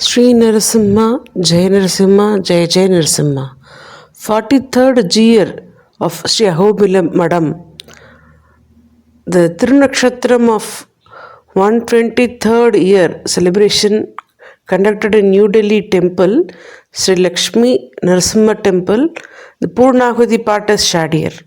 Sri Narasimha, Jai Narasimha, Jai Jai Narasimha. 43rd year of Sri Ahobilam Madam. The Thirunakshatram of 123rd year celebration conducted in New Delhi temple, Sri Lakshmi Narasimha temple. The Purnahuti part is Shadir.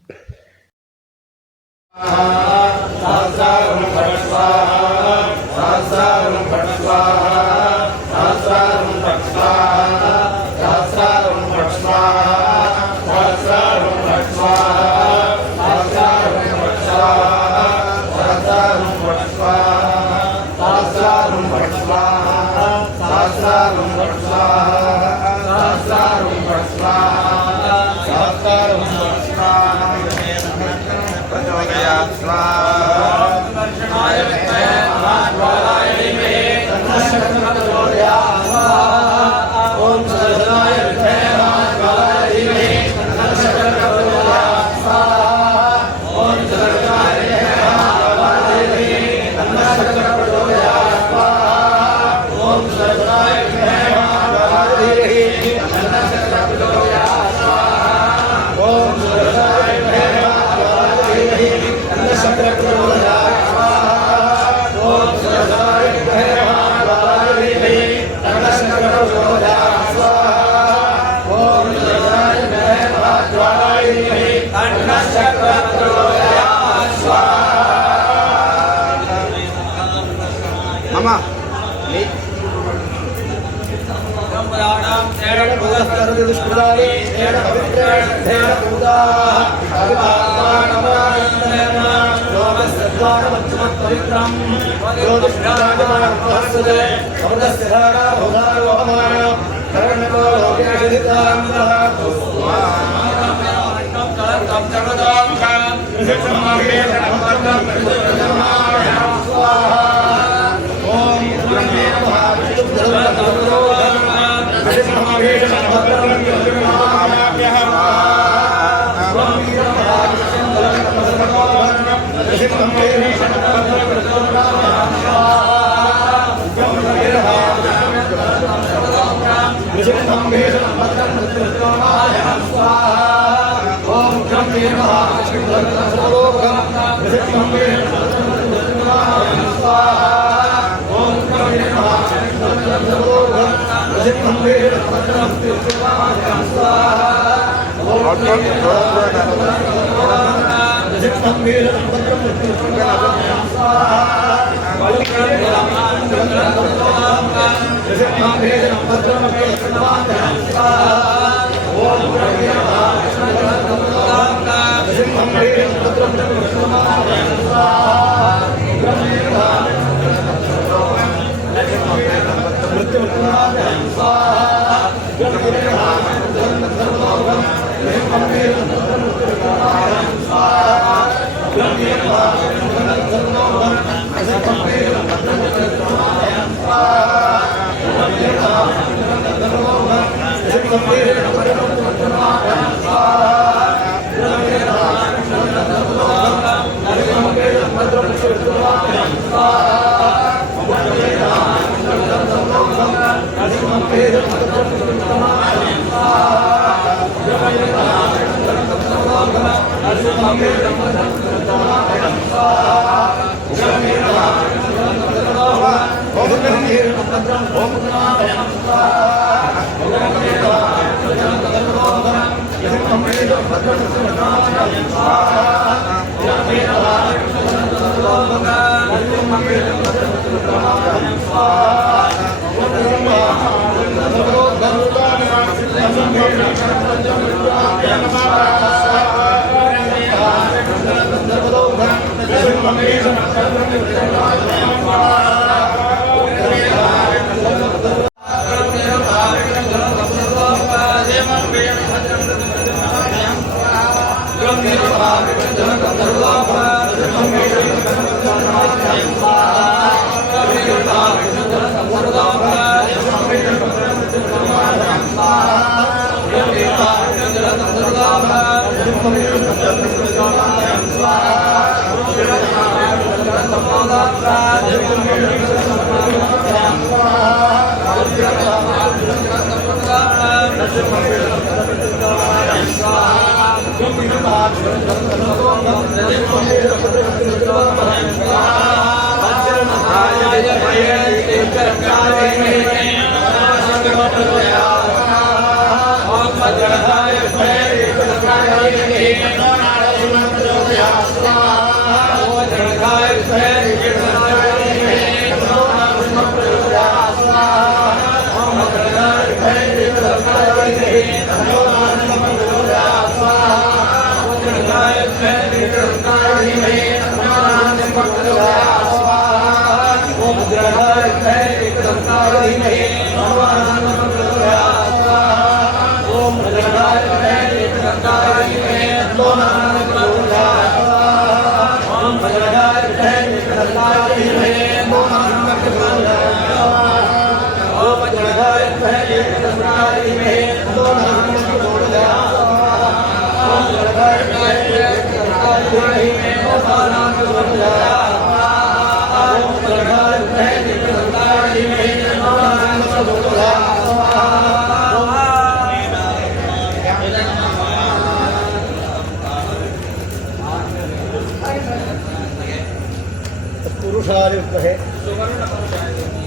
पुरुषायुक्तः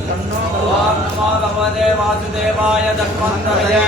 नमो भगवते वासुदेवाय धन्वन्तरये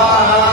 स्वाहा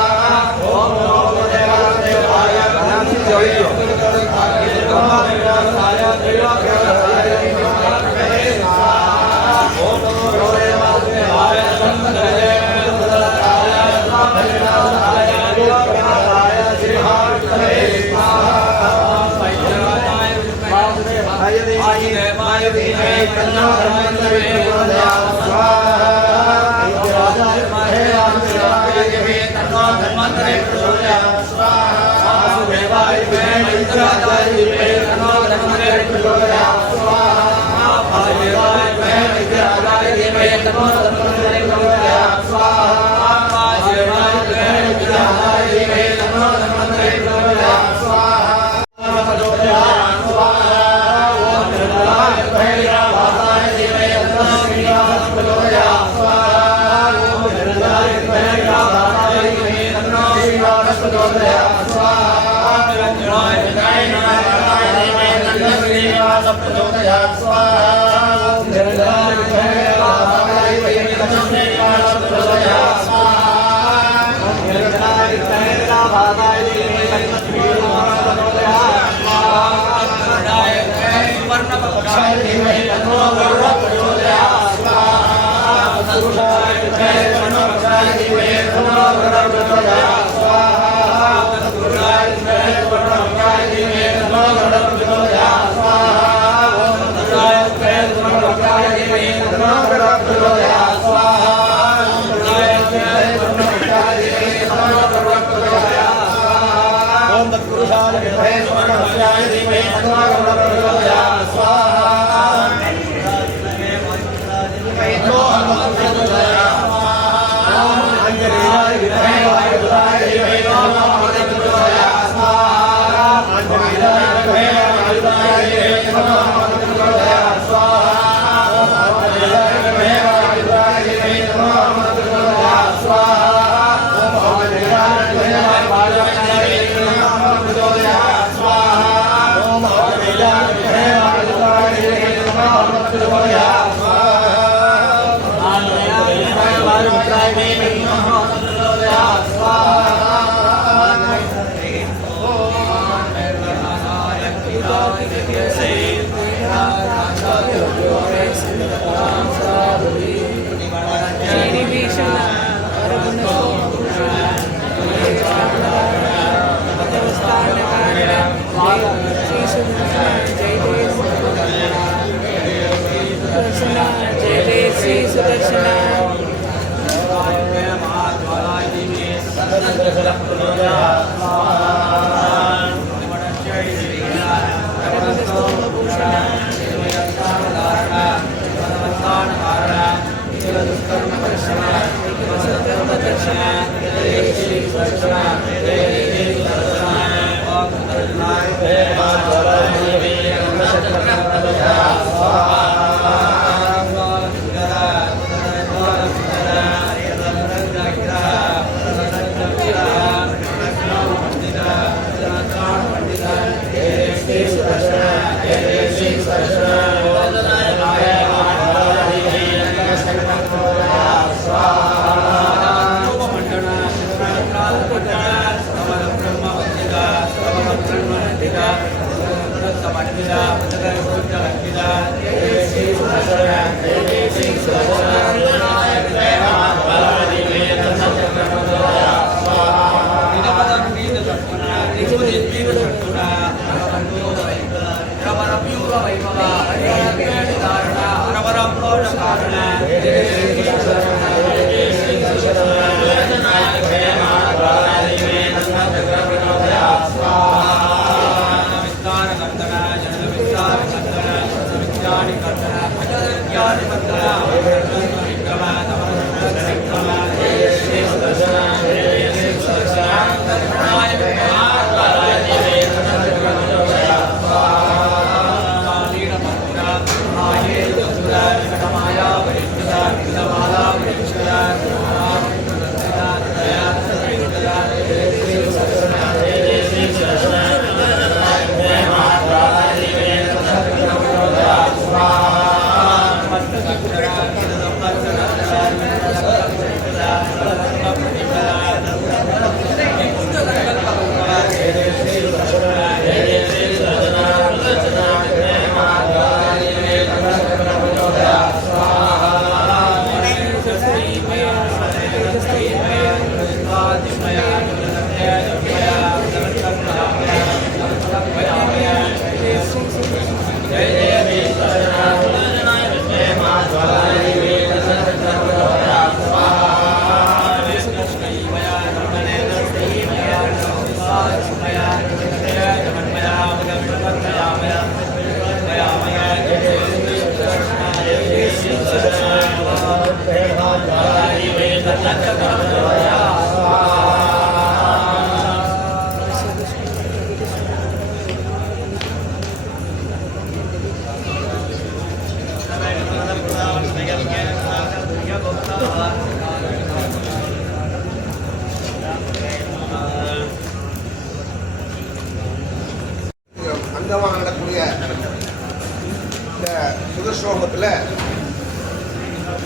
ஹோமத்தில்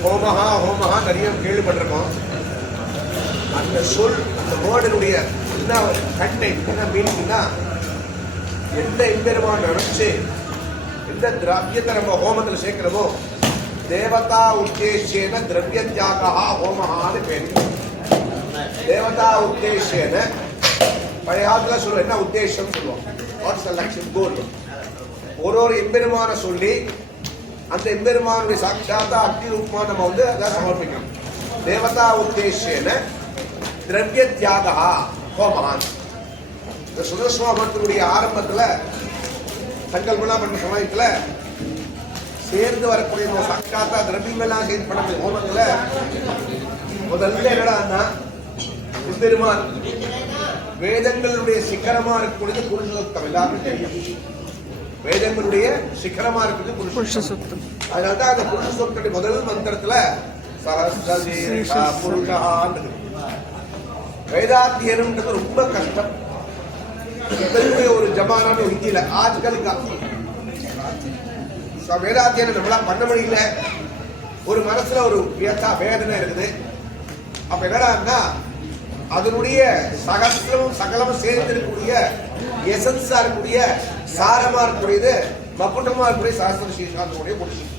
ஹோமஹா நிறைய கேள்விப்பட்டிருக்கோம். அந்த சொல், அந்த வேர்டனுடைய என்ன கண்டென்ட், என்ன மீனிங்னா, எந்த எம்பெருமான் நினைச்சு எந்த திரவியத்தை நம்ம ஹோமத்தில் சேர்க்கிறோமோ தேவதா உத்தேசேன திரவிய தியாகா ஹோமஹான்னு பேர். தேவதா உத்தேசேன பழைய காலத்தில் சொல்லுவோம், என்ன உத்தேசம் சொல்லுவோம், வாட்ஸ் த லட்சியம் கோல். ஒரு எம்பெருமான சொல்லி அந்த எம்பெருமானுடைய சாட்சாத்தா அக்னி ரூபமா நம்ம அதான் சமர்ப்பிக்கணும். தேவதா உத்தேசேன திரவிய தியாகா ஹோமஹான். இந்த சுதர்சனோபத்தினுடைய ஆரம்பத்தில் சங்கல்பெல்லாம் பண்ண சமயத்தில் சேர்ந்து வரக்கூடிய இந்த சாட்சாத்தா திரவியங்கள்லாம் சேர்ந்து பண்ண ஹோமத்தில் முதல்ல என்னடா எம்பெருமான் வேதங்களுடைய சிக்கரமா இருக்கக்கூடியது புருஷ சுத்தம். எல்லாருக்கும் தெரியும், வேதங்களுடைய சிக்கரமா இருக்கிறது புருஷ சுத்தம். அதனால்தான் அந்த புருஷ சுத்தத்துடைய முதல் மந்திரத்துல புருஷான். வேதாத்தியனம்ன்றது ரொம்ப கஷ்டம். ஒரு ஜமானான ஹிந்தியில ஆஜ்கல் வேதாத்தியனம் நம்மளாம் பண்ண முடியல. ஒரு மனசுல ஒரு வேதனை இருக்குது. அப்ப என்னடா அதனுடைய சகலமும் சேர்ந்திருக்கக்கூடிய எசன்ஸா இருக்கக்கூடிய சாரமா இருக்கக்கூடியது மக்குட்டமா இருக்கக்கூடிய சாஸ்திர சீசாந்தனுடைய புருஷம்.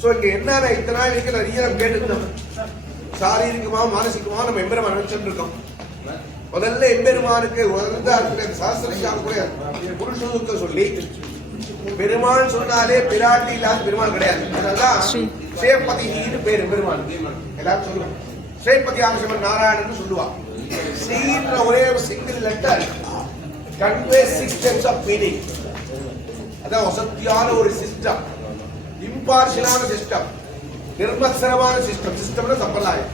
சோ இங்க என்னன்னா இத்தனை நாள் வரைக்கும் நிறைய நம்ம கேட்டுக்கணும், சாரீரிகமா மானசிகமா நம்ம எம்பெருமான் நினைச்சுட்டு இருக்கோம். முதல்ல எம்பெருமானுக்கு சாஸ்திர புருஷனுக்கு சொல்லி பெருமாள் சொன்னாலே பிராட்டி இல்லாத பெருமாள் கிடையாது. அதனாலதான் ஸ்ரீபதினு பேரு பெருமாள். எல்லாரும் சொல்லுவோம் ஸ்ரீபதி ஆசிரமன் நாராயணன் சொல்லுவா. ஸ்ரீன்ற ஒரே single letter conveys 6 types of meaning. அதான் வசத்தியான ஒரு சிஸ்டம், இம்பார்ஷியலான சிஸ்டம், நிர்மத்சரமான சிஸ்டம். சிஸ்டம்னா சம்பிரதாயம்.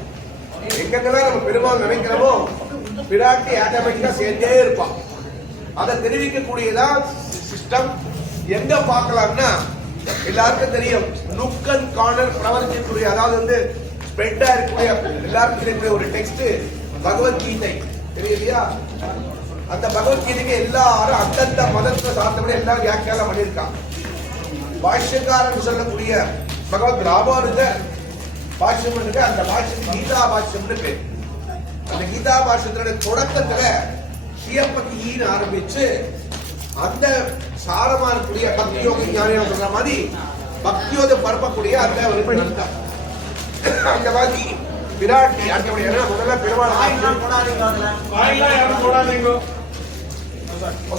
எங்கெங்கெல்லாம் நம்ம பெருமாள் நினைக்கிறோமோ பிராட்டி ஆட்டோமேட்டிக்கா சேர்ந்தே இருப்பான். அதை தெரிவிக்கக்கூடியதான் சிஸ்டம். எங்க பார்க்கலாம்னா எல்லாருக்கும் தெரியும், நுக் அண்ட் கார்னர் பிரவர்த்திக்கூடிய, அதாவது ஸ்ப்ரெட்டா இருக்கக்கூடிய எல்லாருக்கும் இருக்கக்கூடிய ஒரு டெக்ஸ்ட் பகவத்கீதை தெரியலையா? அந்த பகவத்கீதைக்கு எல்லாரும் அந்தந்த மதத்தை சார்ந்தபடி எல்லாரும் வியாக்கியானம் பண்ணியிருக்காங்க. பாஷ்யக்காரன் சொல்லக்கூடிய பகவத் ராமானுஜர் பாஷ்யம் இருக்கு. அந்த பாஷ்யம் கீதா பாஷ்யம்னு பேர். அந்த கீதா பாஷ்யத்தினுடைய தொடக்கத்துல ஸ்ரீபதின்னு ஆரம்பிச்சு அந்த சாரமா இருக்கக்கூடிய பக்தியோக ஞானம் சொல்ற மாதிரி பக்தியோத பரப்பக்கூடிய அந்த ஒரு அந்த மாதிரி பிராட்டி முதல்ல பெருமாள்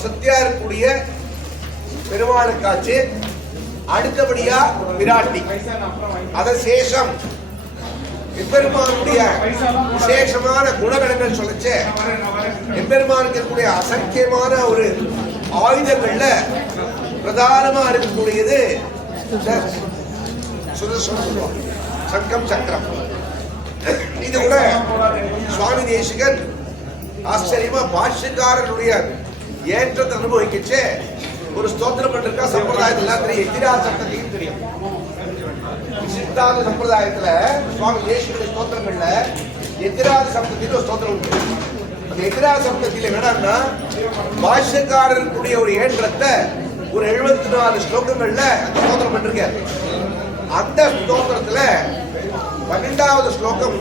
சத்தியா இருக்கக்கூடிய பெருமாளுக்காச்சு, அடுத்தபடியா பிராட்டி, அத சேஷம் எம்பெருமானுடைய விசேஷமான குணகணங்கள் சொல்லிச்சு. எம்பெருமானுக்கு இருக்கக்கூடிய அசங்கியமான ஒரு ஆயுதங்கள்ல பிரதானமா இருக்கக்கூடியது சுதர்சனம், சங்கம், சக்கரம். இது கூட சுவாமி தேசிகன் ஆச்சரியமா பாஷ்யக்காரனுடைய ஏற்றத்தை அனுபவிக்கச்சு ஒரு ஸ்தோத்திரம் பண்ணிருக்கா. சம்பிரதாயத்துல தெரியும், எதிரா சப்தத்தையும் தெரியும். சித்தாந்த சம்பிரதாயத்துல சுவாமி தேசிகனுடைய ஸ்தோத்திரங்கள்ல எதிராத சப்தத்தில் ஒரு ஸ்தோத்திரம் உண்டு. அந்த எதிராத சப்தத்தில் என்னன்னா பாஷ்யக்காரனுடைய ஒரு ஏற்றத்தை ஒரு 74 ஸ்லோகங்கள்ல அந்த ஸ்தோத்திரம் பண்ணிருக்காரு. அந்த ஸ்தோத்திரத்துல 12வது ஸ்லோகம்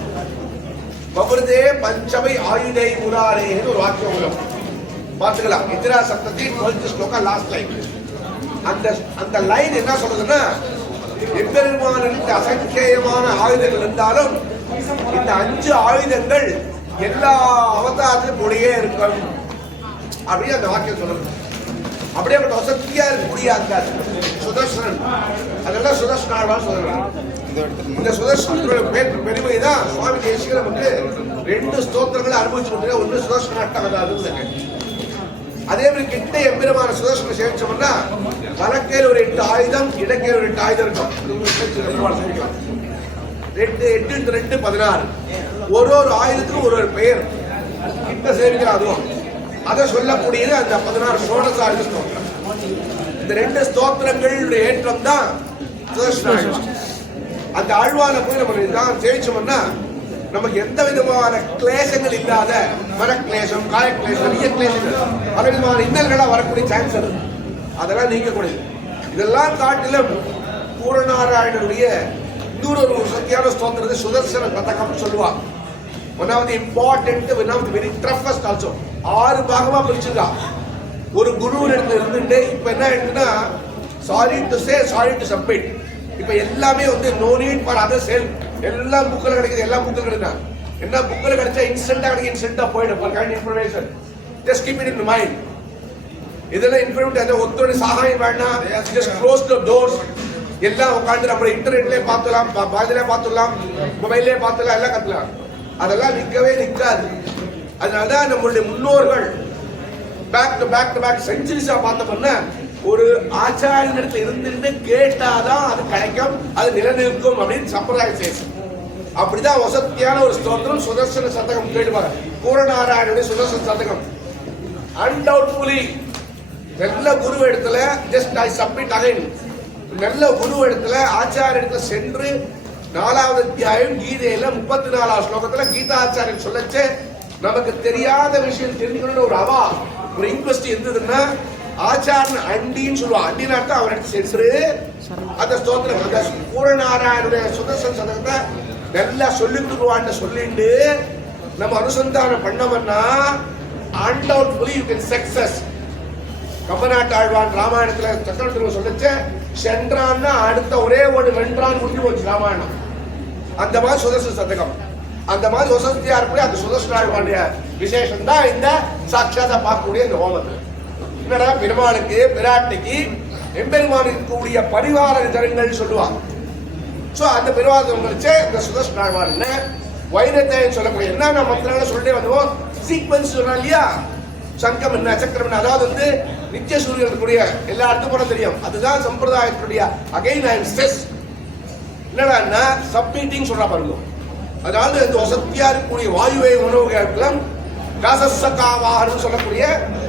பவர்தே பஞ்சமை ஆயுதை முராரேன்னு ஒரு வாக்கியம் வரும். பார்த்துக்கலாம். எதிரா சப்தத்தின் 12th ஸ்லோகம் லாஸ்ட் லைன். அந்த லைன் என்ன சொல்றதுன்னா, எம்பெருமானுக்கு அசங்கேயமான ஆயுதங்கள் இருந்தாலும் இந்த 5 ஆயுதங்கள் எல்லா அவதாரத்திலும் கூடயே இருக்கும் அப்படின்னு அந்த வாக்கியம் சொல்றது. அப்படியே வசதியா இருக்கக்கூடிய அந்த சுதர்சனன், அதெல்லாம் சுதர்சனாழ்வான்னு சொல்றாங்க. இந்த சுதர்சனோட பெருமை தான் சுவாமி தேசிகர் 2 ஸ்தோத்திரங்களை அனுபவிச்சு. ஒன்று சுதர்சன அட்டகதாது. அதே மாதிரி கிட்ட எம்பெருமான சுதர்சன சேவிச்சோம்னா வலக்கையில் ஒரு 8 ஆயுதம், இடக்கையில் ஒரு 8 ஆயுதம் இருக்கும். 8 8 2 16. ஒரு ஆயுதத்துக்கும் ஒரு பெயர் கிட்ட சேவிக்கலாம். அதுவும் அதை சொல்லக்கூடியது அந்த 16 சோடசாயுத ஸ்தோத்திரம். இந்த 2 ஸ்தோத்திரங்களுடைய ஏற்றம் தான் சுதர்சன. அந்த ஆழ்வான போய் நம்ம சேவிச்சோம்னா நமக்கு எந்த விதமான கிளேசங்கள் இல்லாத மனக்லேசம், காயக்லேசம், நிறைய கிளேசங்கள், பல விதமான இன்னல்களா வரக்கூடிய சான்ஸ் இருக்கு. அதெல்லாம் நீக்கக்கூடியது. இதெல்லாம் காட்டிலும் கூரநாராயணனுடைய இன்னொரு சத்தியான ஸ்தோத்திரத்தை சுதர்சன சதகம் சொல்லுவாங்க. One of the important, one of the very toughest also. 6 பாகமா பிரிச்சிருக்கா. ஒரு குரு இடத்துல இருந்துட்டு இப்ப என்ன ஆயிடுச்சுன்னா, sorry to say sorry to submit. இப்ப எல்லாமே வந்து no need for other sale. எல்லா புக்கில் கிடைக்குது, எல்லா புக்கில் கிடைக்குது. என்ன புக்கில் கிடைச்சா இன்ஸ்டன்டா கிடைக்கும், இன்ஸ்டன்டா போயிடும். For kind information just keep it in mind. இதெல்லாம் இன்ஃபர்மேஷன் அதை ஒத்தோட சகாயம் வேண்டாம். Just close the doors. எல்லாம் உட்காந்து நம்ம இன்டர்நெட்லேயே பார்த்துலாம், பாதிலே பார்த்துடலாம், மொபைல்லே பார்த்துலாம், எல்லாம் கற்றுலாம். அதெல்லாம் நிற்கவே நிற்காது. அதனாலதான் நம்மளுடைய முன்னோர்கள் back to back to back செஞ்சுரிஸா பார்த்தோம்னா, ஒரு ஆச்சாரியனிடத்துல இருந்துட்டு கேட்டாதான் அது கிடைக்கும், அது நிலநிற்கும் அப்படின்னு சம்பிரதாயம் செய்யும். அப்படிதான் வசத்தியான ஒரு ஸ்தோத்திரம் சுதர்சன சதகம் கேட்டுப்பாங்க. கூரநாராயணனுடைய சுதர்சன சதகம் அன்டவுட்ஃபுல்லி நல்ல குரு இடத்துல ஜஸ்ட் ஐ சப்மிட் அகைன். நல்ல குரு இடத்துல ஆச்சாரிய இடத்துல சென்று 4வது அத்தியாயம் கீதையில 34வது ஸ்லோகத்துல கீதாச்சாரியன் சொல்லச்சே நமக்கு தெரியாத விஷயம் தெரிஞ்சுக்கணும்னு ஒரு அவா, ஒரு இன்ட்ரெஸ்ட் இருந்ததுன்னா ஆச்சாரன் அண்டின்னு சொல்லுவான். அண்டின்னு அர்த்தம் அவர் எடுத்து சென்று அந்த ஸ்தோத்திரம் அந்த கூரநாராயணுடைய சுதர்சன சதகத்தை நல்லா சொல்லிட்டுருவான்னு சொல்லிட்டு நம்ம அனுசந்தானம் பண்ணோம்னா அன்டவுட்ஃபுல்லி யூ கேன் சக்சஸ். கம்பநாட்டாழ்வான் ராமாயணத்துல சக்கரவர்த்தி சொல்லிச்சு, சென்றான்னா அடுத்த ஒரே ஒரு வென்றான் முடிஞ்சு போச்சு ராமாயணம். அந்த மாதிரி சுதர்சன சதகம், அந்த மாதிரி வசதியா இருக்கக்கூடிய அந்த சுதர்சனாழ்வானுடைய விசேஷம் தான் இந்த சாட்சாத்தா பார்க்கக்கூடிய இந்த ஹோமத்தில். என்னடா பெருமாளுக்கு பிராட்டிக்கு எம்பெருமான் இருக்கக்கூடிய பரிவார ஜனங்கள் சொல்லுவாங்க. சோ அந்த பெருமாள் இந்த சுதர்சனாழ்வான் என்ன வைரத்தைன்னு சொல்லக்கூடிய என்னென்ன மந்திரங்களை சொல்லிட்டே வந்தோம். சீக்வன்ஸ் சொன்னா இல்லையா, சங்கம் என்ன சக்கரம் என்ன, அதாவது வந்து நித்திய சூரியன் இருக்கக்கூடிய எல்லா அர்த்தமும் தெரியும். அதுதான் சம்பிரதாயத்தினுடைய அகைன் ஐ ஸ்ட்ரெஸ். என்னடா சப்மீட்டிங் சொல்றா பாருங்க. அதாவது இந்த வசத்தியா இருக்கக்கூடிய வாயுவை மனோகலம் காசசகாவான்னு சொல்லக்கூடிய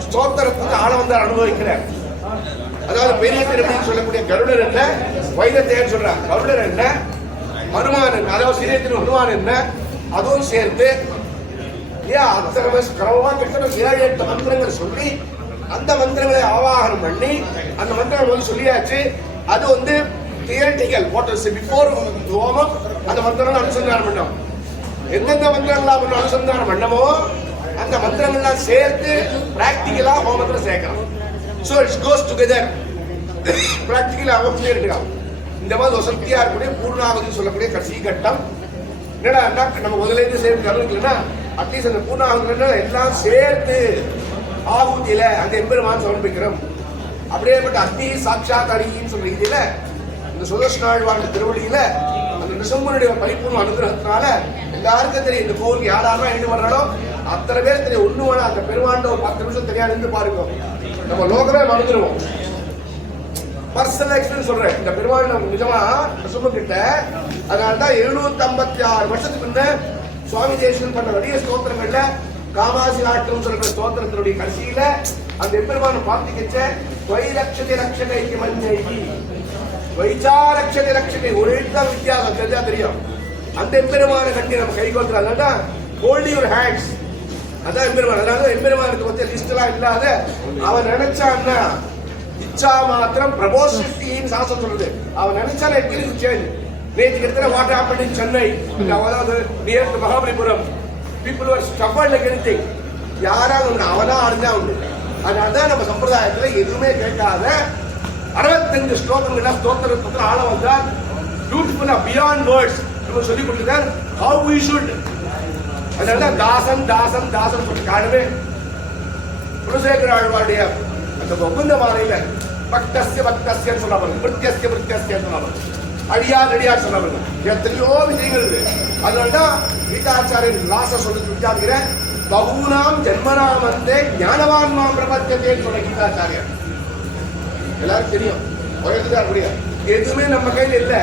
ஸ்தோத்திரத்துக்கு ஆள வந்தார் அனுபவிக்கிறார். அதாவது பெரிய திருமணம் சொல்லக்கூடிய கருடர் என்ன, வைரத்தையன்னு சொல்றார். கருடர் என்ன, ஹனுமான் என்ன, அதாவது சிறிய திரு ஹனுமான் என்ன, அதுவும் சேர்த்து கிரமமா கிட்டத்தட்ட 7-8 மந்திரங்கள் சொல்லி அந்த மந்திரங்களை ஆவாகனம் பண்ணி அந்த மந்திரங்கள் வந்து சொல்லியாச்சு. அது வந்து தியரட்டிக்கல் பிஃபோர் ஹோமம் அந்த மந்திரங்கள் அனுசந்தானம் பண்ணோம். எந்தெந்த மந்திரங்கள் அனுசந்தானம் பண்ணமோ அந்த மந்திரங்கள்லாம் சேர்த்து பிராக்டிக்கலா ஹோமத்தில் சேர்க்கலாம். ஸோ இட்ஸ் கோஸ் டுகெதர். பிராக்டிக்கலா ஹோமத்தில் எடுக்கலாம். இந்த மாதிரி வசதியா இருக்கக்கூடிய பூர்ணாவதி சொல்லக்கூடிய கடைசி கட்டம். என்னடா நம்ம முதலேருந்து சேர்த்து கவனிக்கலன்னா அட்லீஸ்ட் அந்த பூர்ணாவதி எல்லாம் சேர்த்து ஆகுதியில அந்த எம்பெருமான் சமர்ப்பிக்கிறோம். அப்படியேப்பட்ட அத்தி சாட்சாத் அடின்னு சொல்ற இதுல இந்த சுதர்சனாழ்வான் திருவடியில அந்த நிசம்பனுடைய பரிபூர்ண அனுகிரகத்தினால எல்லாருக்கும் தெரியும். இந்த கோவிலுக்கு யாரெல்லாம் எழுந்து வர்றாலும் அத்தனை பேர் தெரியும். ஒண்ணு வேணா அந்த பெருமாண்ட ஒரு 10 நிமிஷம் தெரியாது இருந்து பாருங்க, நம்ம லோகமே மறந்துடுவோம். பர்சனல் எக்ஸ்பீரியன்ஸ் சொல்றேன். இந்த பெருமாள் நம்ம நிஜமா நிசம்பன் கிட்ட அதனால்தான் 756 வருஷத்துக்கு முன்ன சுவாமி தேசிகன் பண்ண நிறைய ஸ்தோத்திரங்கள்ல காமாசி ஆட்டம் சொல்ற ஸ்தோத்திரத்தினுடைய கடைசியில அந்த எம்பெருமான பார்த்திக்கிச்ச வைரக்ஷதி ரக்ஷகைக்கு மஞ்சைக்கு வைச்சாரக்ஷதி ரக்ஷகை ஒரே தான் வித்தியாசம் தெரிஞ்சா தெரியும். அந்த எம்பெருமான கட்டி நம்ம கை கொண்டுறாங்க. ஹோல்ட் யுவர் ஹேண்ட்ஸ், அதான் எம்பெருமான். அதனால எம்பெருமானுக்கு பத்தி லிஸ்ட் எல்லாம் இல்லாத அவன் நினைச்சான்னா இச்சா மாத்திரம் பிரபோஷின்னு சாசம் சொல்றது. அவன் நினைச்சா சேஞ்ச். நேற்று இடத்துல வாட் ஹேப்பன் இன் சென்னை, அதாவது near to Mahabalipuram. people were stubborn like anything. யாராவது அவனா ஆடுதா உண்டு. அதனால்தான் நம்ம சம்பிரதாயத்துல எதுவுமே கேட்காத 65 ஸ்லோகங்கள் ஸ்தோத்திரத்துல ஆள வந்தா பியூட்டிஃபுல்லா பியாண்ட் வேர்ட்ஸ் நம்ம சொல்லி கொடுத்துருக்கார் how we should. அதனால்தான் தாசன் தாசன் தாசன் சொல்லி காணவே குலசேகர ஆழ்வாருடைய அந்த ஒப்பந்த மாலையில பக்தஸ்ய பக்தஸ்ய சொன்னாங்க, பிருத்தியஸ்ய பிருத்தியஸ்ய சொன்னாங்க, அடியார் அடியார் சொன்னாங்க. எத்தனையோ விஷயங்கள் இருக்கு. அதனால்தான் கீதாச்சாரியன் லாச சொல்லி விட்டாங்கிற பகுனாம் ஜென்மனாம் வந்தே ஞானவான்மாம் பிரபத்தியத்தேன்னு சொன்ன கீதாச்சாரியர் எல்லாரும் தெரியும். உயர்ந்துதான் முடிய எதுவுமே நம்ம கையில் இல்லை,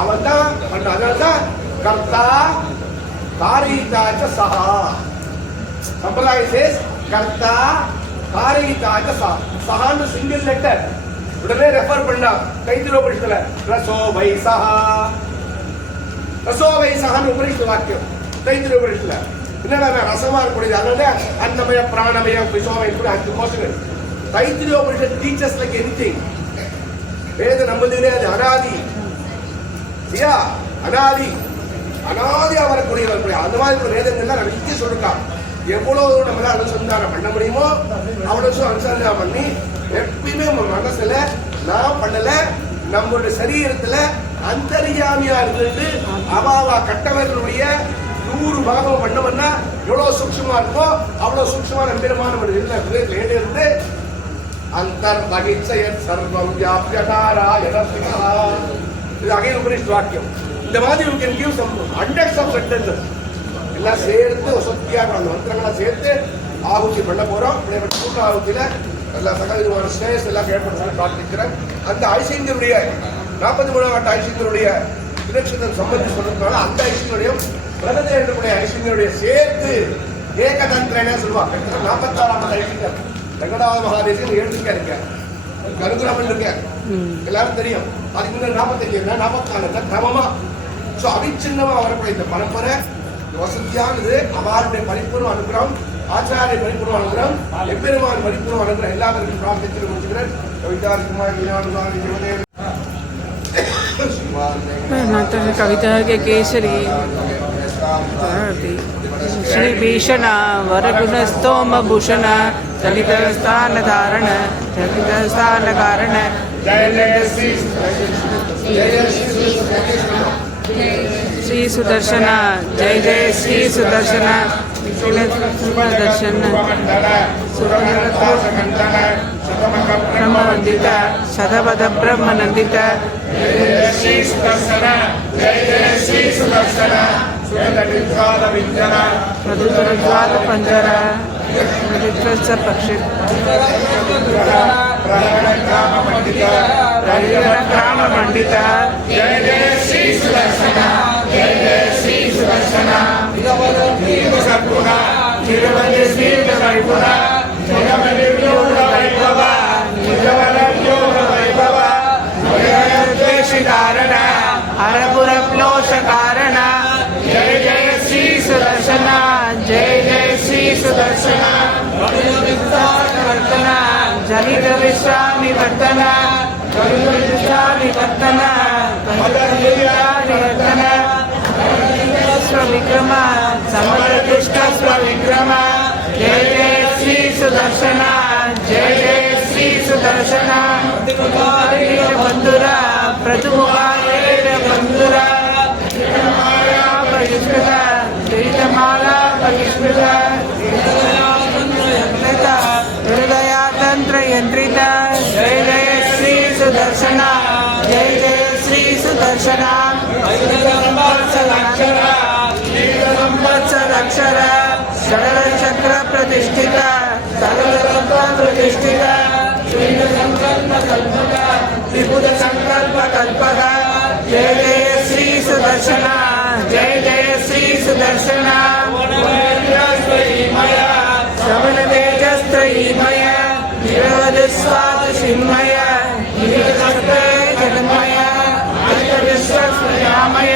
அவன் தான் பண்ண. அதனால்தான் கர்த்தா காரயிதாச்ச சஹா சம்பிரதாய சேஸ் கர்த்தா காரயிதாச்ச சஹா. சஹான்னு சிங்கிள் லெட்டர் உடனே ரெஃபர் பண்ணா தைத்திரோபனிஷத்துல ரசோ வைசஹா. ரசோ வைசஹான்னு உபனிஷத்து வாக்கியம் தைத்திரோபனிஷத்துல. என்னடா ரசமா இருக்கக்கூடியது. அதனால அன்னமய பிராணமய விசோமய கூட 5 கோஷங்கள். தைத்திரோபனிஷத் டீச்சர்ஸ் லைக் எனிதிங். வேத நம்மளுடைய அது அனாதி இல்லையா? அனாதியா வரக்கூடியவர்களுடைய அந்த மாதிரி வேதங்கள்லாம் நம்ம நிச்சயம் சொல்லிருக்கான். எவ்வளவு நம்மளால அனுசந்தானம் பண்ண முடியுமோ அவ்வளவு அனுசந்தானம் பண்ணி எப்பயுமே நம்ம மனசுல நான் பண்ணல, நம்மளுடைய சரீரத்துல அந்தரியாமியா இருந்து அவாவா கட்டவர்களுடைய 100 பாகம் பண்ணோம்னா எவ்வளவு சூக்ஷமா இருக்கோ அவ்வளவு சூக்ஷமா நம்பெருமான இருந்து அந்தர் பகிச்சயத் சர்வம் வியாபியகாராயணஸ்மிகா. இது அகைன் உபனிஷத் வாக்கியம். இந்த மாதிரி you can give some hundreds of sentences. எல்லாம் சேர்த்து வசதியாக அந்த மந்திரங்களை சேர்த்து ஆகுதி பண்ண போறோம். கூட்ட ஆகுதியில எல்லா சகல ஸ்டேஸ் எல்லாம் கேட்பது பிரார்த்திக்கிறேன். அந்த ஐசிங்கருடைய 43ஆம் ஐசிங்கருடைய திருநட்சத்திரம் சம்பந்தி சொல்றதுனால அந்த ஐசிங்கருடையும் பிரகதேவனுடைய ஐசிங்கருடைய சேர்த்து ஏகதந்திரனே சொல்லுவாங்க. 46ஆம் ஐசிங்கர் வெங்கடாவ மகாதேசன் 7 இருக்கார், கருங்குராமன் இருக்கார், எல்லாரும் தெரியும். அதுக்கு முன்னாடி 45 44 கிரமமா அவிச்சின்னமா வரக்கூடிய இந்த பரம்பரை வசதியானது அவருடைய பரிபூர்வ அனுகிரகம், ஆச்சாரிய பரிபூர்வ அனுகிரகம், எப்பெருமான் பரிபூர்வ அனுகிரகம் எல்லாருக்கும் பிரார்த்தித்து முடிச்சுக்கிறேன். कविता के केसरी श्री भीषण वरगुणस्तोम भूषण चलित स्थान धारण चलित स्थान कारण श्री सुदर्शन जय जय श्री सुदर्शन दर्शन ब्रह्मवंदित शतपथ ब्रह्मनंदित श्री सुदर्शन जय जय श्री सुदर्शन मधुद्वाद पंजर पक्षी ग्राम मंडित जय जय श्री सुदर्शन जय जय श्री सुदर्शन कारण हरपुर प्लोष कारण जय जय श्री सुदर्शन जय जय श्री सुदर्शन वर्तन जलित विश्रामि वर्तन वर्तन विक्रम समरदुष्ट विक्रम जय जय श्री सुदर्शन जय जय श्री सुदर्शन बंधुरा प्रथुमुखाय बंधुरा माला बहिष्कृत हृदया तंत्र यंत्रित जय जय श्री सुदर्शन जय जय श्री सुदर्शन संवत्सराक्षर सरल चक्र प्रतिष्ठित सरल प्रतिष्ठित विपुल संकल्प कल्पक जय जय श्री सुदर्शन जय जय श्री सुदर्शन श्रवण तेजस्त्रयीमय निरवधिस्वाद चिन्मय जगन्मय विश्वमय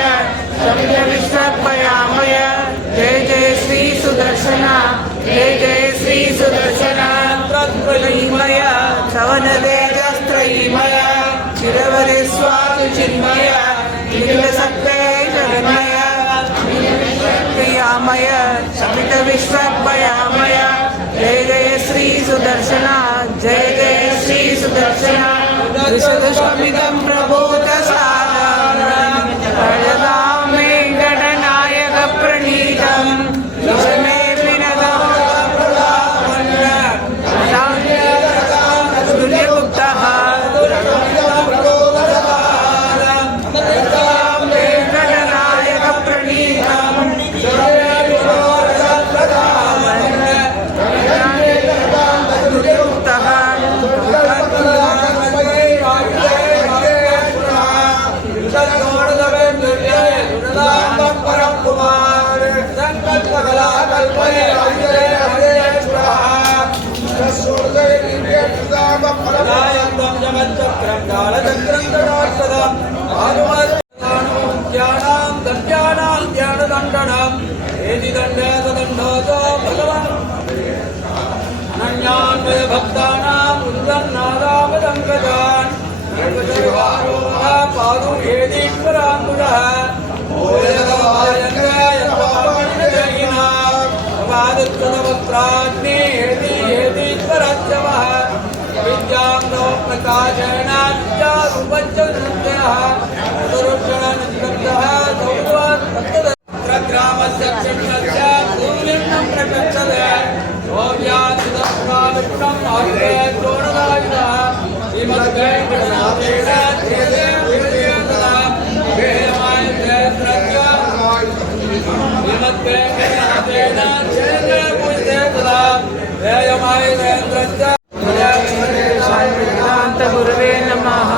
विश्वमय जय जय श्री सुदर्शन जय जय श्री सुदर्शन त्रयीमय श्रवण तेजस्त्रयीमय निरवधिस्वाद चिन्मय निखिलशक्ते जगन्मय प्रियामय समित विश्वमय जय जय श्री सुदर्शन जय जय श्री सुदर्शन विशदशमिदं प्रबोधसारं वेङ्कटनायक प्रणीतं विषमे विनदं तुल्यमुक्तः वेङ्कटनायक प्रणीतं तुल्यमुक्तः भक्तानां वेदांत गुरुवे नमः।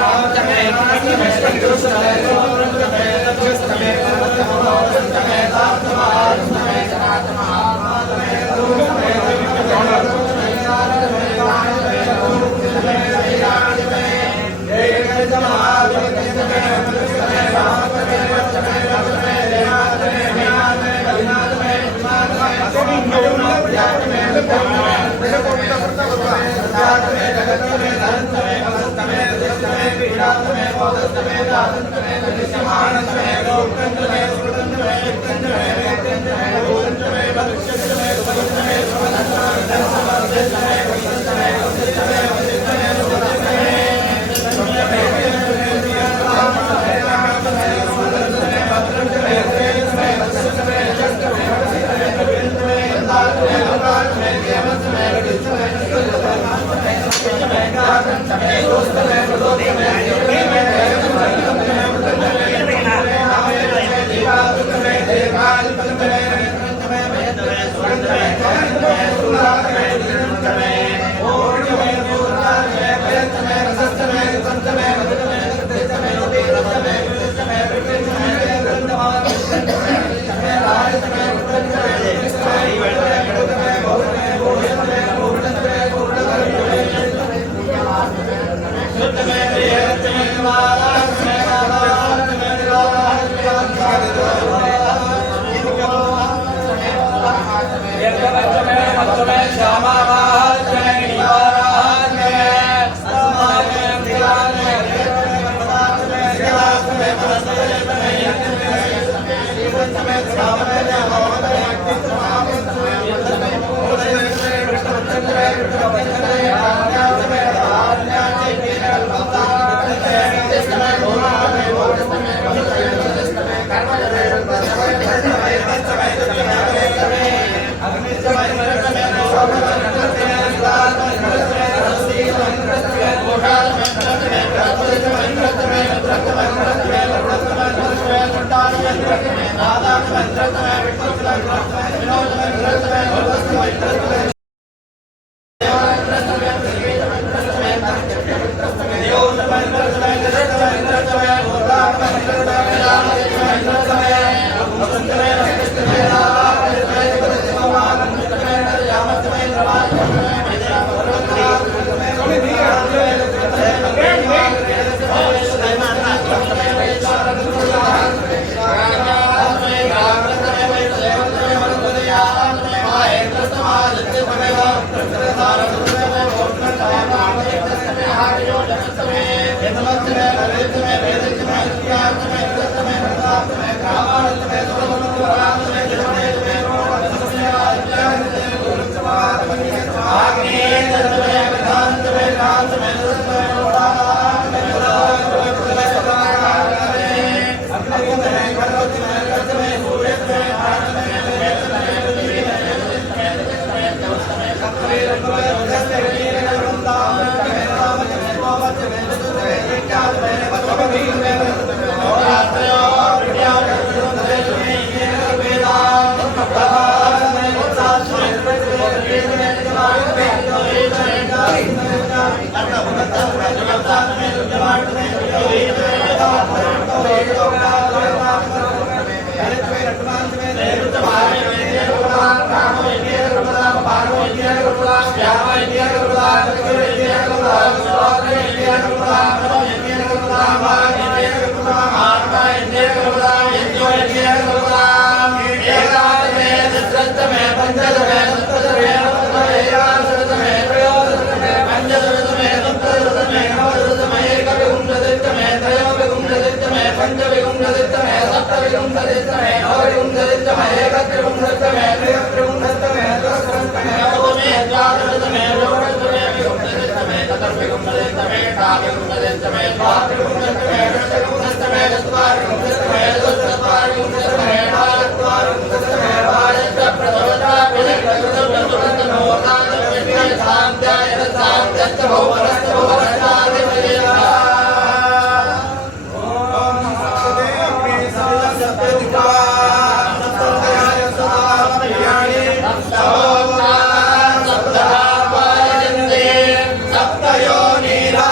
Bye. सप्तयो नीला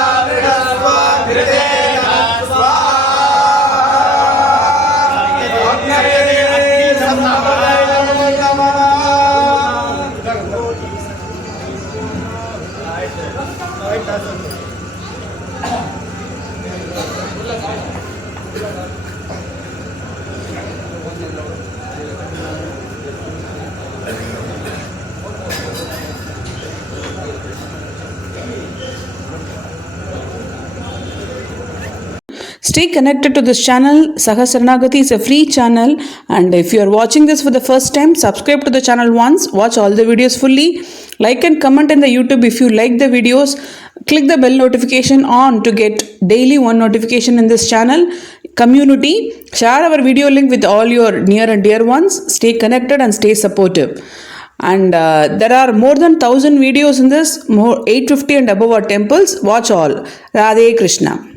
stay connected to this channel. Sahasranagati is a free channel, and if you are watching this for the first time, subscribe to the channel once, watch all the videos fully, like and comment in the YouTube if you like the videos. Click the bell notification on to get daily one notification in this channel. Community, share our video link with all your near and dear ones. Stay connected and stay supportive. And there are more than 1,000 videos in this, more 850 and above are temples. Watch all. Radhe Krishna.